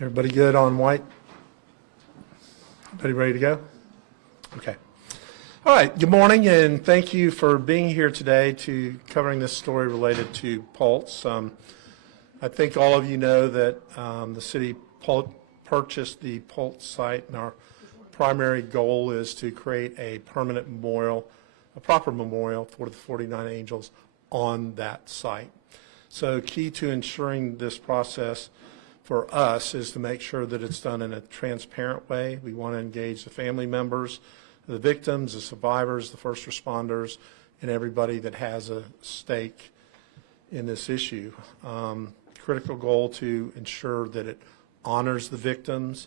Everybody good on white? Everybody ready to go? Okay. All right, good morning, and thank you for being here today to covering this story related to Pulse. I think all of you know that the city purchased the Pulse site, and our primary goal is to create a permanent memorial, a proper memorial for the 49 Angels on that site. So key to ensuring this process for us is to make sure that it's done in a transparent way. We want to engage the family members, the victims, the survivors, the first responders, and everybody that has a stake in this issue. Critical goal to ensure that it honors the victims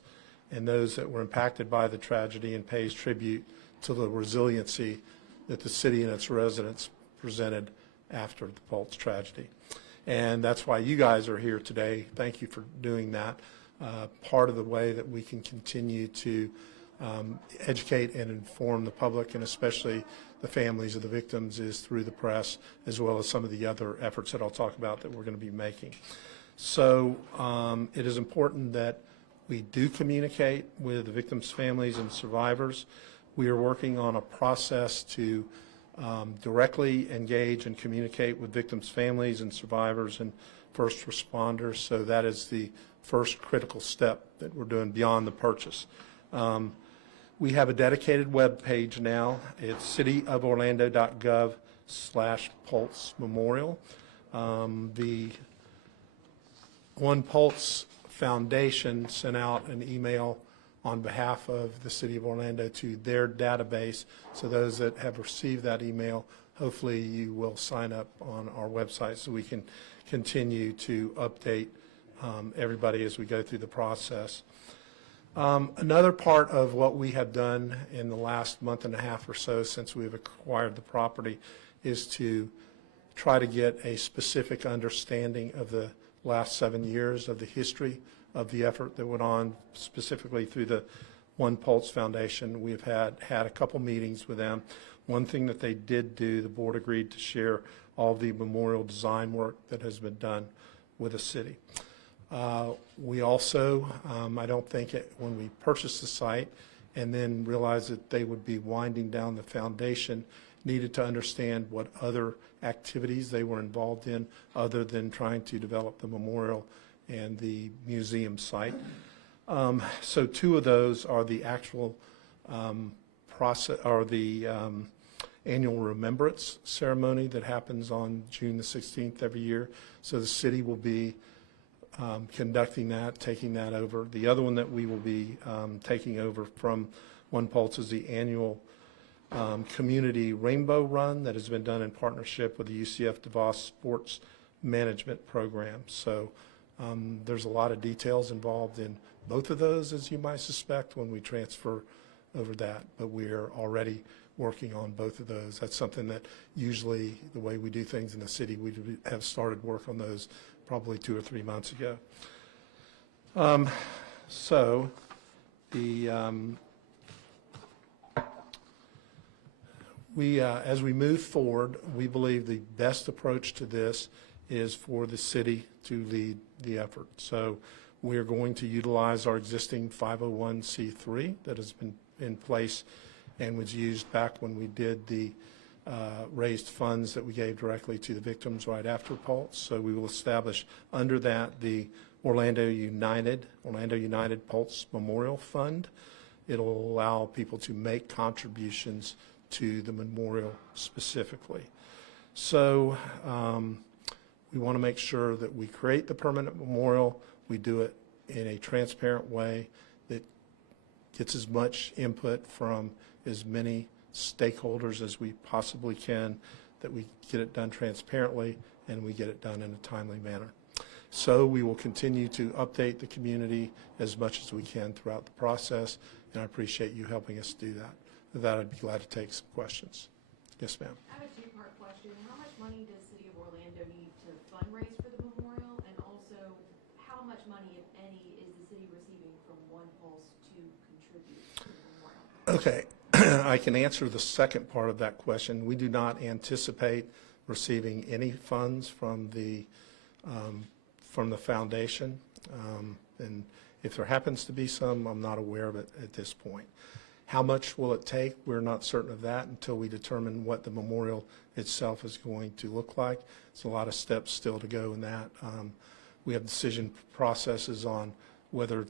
and those that were impacted by the tragedy and pays tribute to the resiliency that the city and its residents presented after the Pulse tragedy. And that's why you guys are here today. Thank you for doing that. Part of the way that we can continue to educate and inform the public, and especially the families of the victims, is through the press, as well as some of the other efforts that I'll talk about that we're going to be making. So it is important that we do communicate with the victims' families and survivors. We are working on a process to directly engage and communicate with victims' families and survivors and first responders. So that is the first critical step that we're doing beyond the purchase. We have a dedicated web page now. It's cityoforlando.gov/Pulse Memorial. The One Pulse Foundation sent out an email on behalf of the City of Orlando to their database. So those that have received that email, hopefully you will sign up on our website so we can continue to update everybody as we go through the process. Another part of what we have done in the last month and a half or so since we've acquired the property is to try to get a specific understanding of the last 7 years of the history of the effort that went on, specifically through the One Pulse Foundation. We've had a couple meetings with them. One thing that they did do, the board agreed to share all the memorial design work that has been done with the city. We also, I don't think when we purchased the site and then realized that they would be winding down the foundation, needed to understand what other activities they were involved in other than trying to develop the memorial and the museum site. So two of those are the actual process, or the annual remembrance ceremony that happens on June the 16th every year. So the city will be conducting that, taking that over. The other one that we will be taking over from One Pulse is the annual community rainbow run that has been done in partnership with the UCF DeVos Sports Management Program. So there's a lot of details involved in both of those, as you might suspect, when we transfer over that, but we're already working on both of those. That's something that usually the way we do things in the city, we have started work on those probably 2 or 3 months ago. So the as we move forward, we believe the best approach to this is for the city to lead the effort. So we are going to utilize our existing 501c3 that has been in place and was used back when we did the raised funds that we gave directly to the victims right after Pulse. So we will establish under that the Orlando United Pulse Memorial Fund. It'll allow people to make contributions to the memorial specifically. So we want to make sure that we create the permanent memorial. We do it in a transparent way that gets as much input from as many stakeholders as we possibly can, that we get it done transparently and we get it done in a timely manner. So we will continue to update the community as much as we can throughout the process, and I appreciate you helping us do that. With that, I'd be glad to take some questions. Yes, ma'am. I have a two-part question. How much money does City of Orlando need to fundraise for the memorial? And also, how much money, if any, is the city receiving from One Pulse to contribute to the memorial? Okay. I can answer the second part of that question. We do not anticipate receiving any funds from the foundation. And if there happens to be some, I'm not aware of it at this point. How much will it take? We're not certain of that until we determine what the memorial itself is going to look like. It's a lot of steps still to go in that. We have decision processes on whether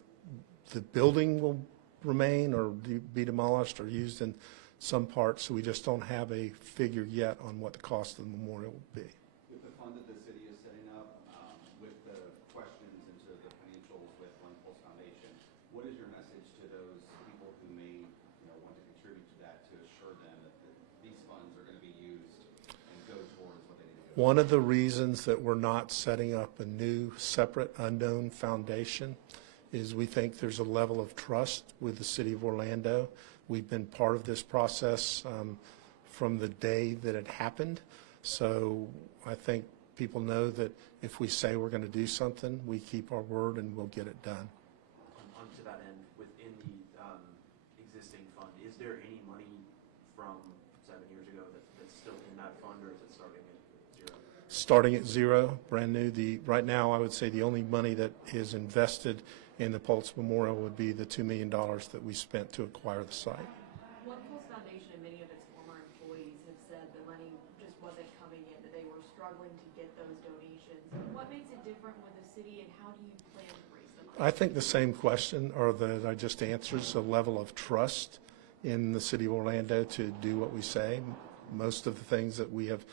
the building will remain or be demolished or used in some parts, so we just don't have a figure yet on what the cost of the memorial will be. With the fund that the city is setting up, with the questions into the financials with One Pulse Foundation, what is your message to those people who may, want to contribute to that to assure them that these funds are going to be used and go towards what they need to go? One of the reasons that we're not setting up a new separate unknown foundation is we think there's a level of trust with the City of Orlando. We've been part of this process from the day that it happened. So I think people know that if we say we're going to do something, we keep our word and we'll get it done. On to that end, within the existing fund, is there any money from 7 years ago that's still in that fund, or is it starting at zero? Starting at zero, brand new. Right now, I would say the only money that is invested in the Pulse Memorial would be the $2 million that we spent to acquire the site. One Pulse Foundation and many of its former employees have said the money just wasn't coming in, that they were struggling to get those donations. What makes it different with the city, and how do you plan to raise the money? I think the same question, or that I just answered, is a level of trust in the City of Orlando to do what we say. Most of the things that we have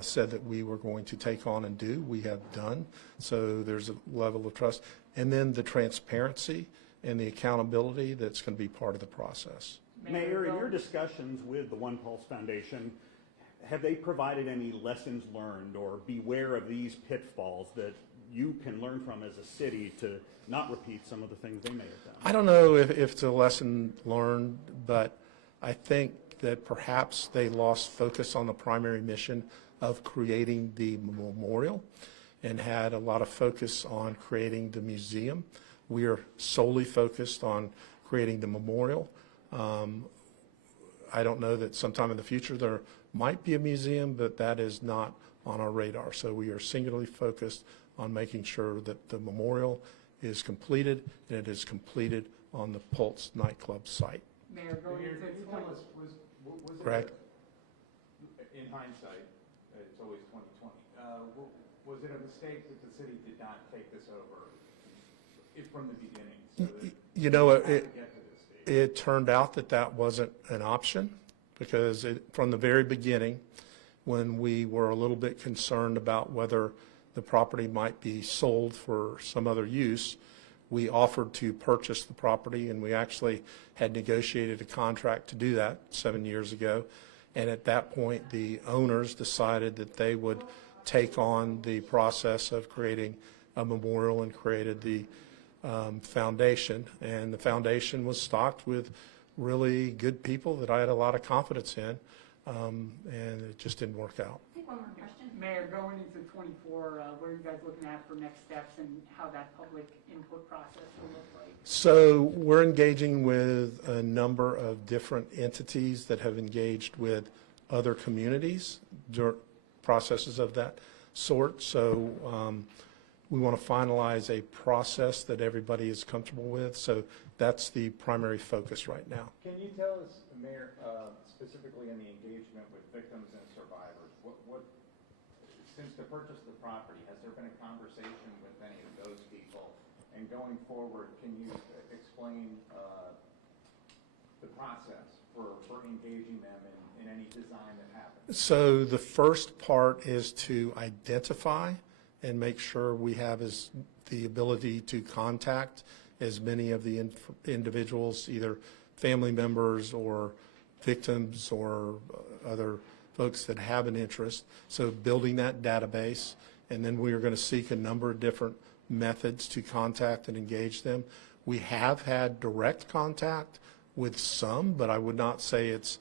said that we were going to take on and do, we have done. So there's a level of trust. And then the transparency and the accountability that's going to be part of the process. Mayor, in your discussions with the One Pulse Foundation, have they provided any lessons learned or beware of these pitfalls that you can learn from as a city to not repeat some of the things they may have done? I don't know if it's a lesson learned, but I think that perhaps they lost focus on the primary mission of creating the memorial and had a lot of focus on creating the museum. We are solely focused on creating the memorial. I don't know that sometime in the future there might be a museum, but that is not on our radar. So we are singularly focused on making sure that the memorial is completed, and it is completed on the Pulse nightclub site. Mayor, going Mayor, into can you tell us, was Greg? it, in hindsight, it's always 2020, was it a mistake that the city did not take this over from the beginning? So that You know, had to get to this stage? it turned out that that wasn't an option, because from the very beginning, when we were a little bit concerned about whether the property might be sold for some other use, we offered to purchase the property, and we actually had negotiated a contract to do that 7 years ago. And at that point, the owners decided that they would take on the process of creating a memorial and created the foundation. And the foundation was stocked with really good people that I had a lot of confidence in, and it just didn't work out. Take one more question. Mayor, going into 24, what are you guys looking at for next steps and how that public input process will look like? So we're engaging with a number of different entities that have engaged with other communities during processes of that sort. So we want to finalize a process that everybody is comfortable with. So that's the primary focus right now. Can you tell us, Mayor, specifically in the engagement with victims and survivors, what since the purchase of the property, has there been a conversation with any of those people? And going forward, can you explain the process for engaging them in any design that happens? So the first part is to identify and make sure we have the ability to contact as many of the individuals, either family members or victims or other folks that have an interest. So building that database, and then we are going to seek a number of different methods to contact and engage them. We have had direct contact with some, but I would not say it's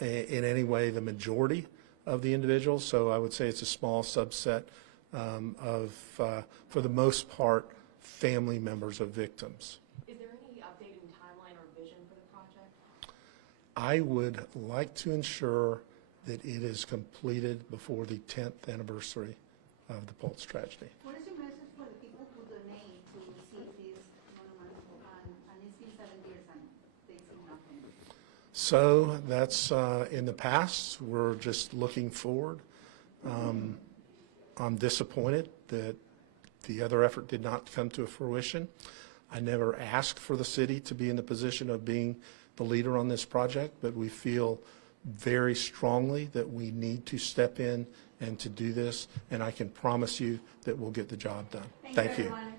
in any way the majority of the individuals. So I would say it's a small subset for the most part, family members of victims. Is there any updated timeline or vision for the project? I would like to ensure that it is completed before the 10th anniversary of the Pulse tragedy. What is your message for the people who donate to So that's in the past. We're just looking forward. I'm disappointed that the other effort did not come to fruition. I never asked for the city to be in the position of being the leader on this project, but we feel very strongly that we need to step in and to do this, and I can promise you that we'll get the job done. Thank you. everyone.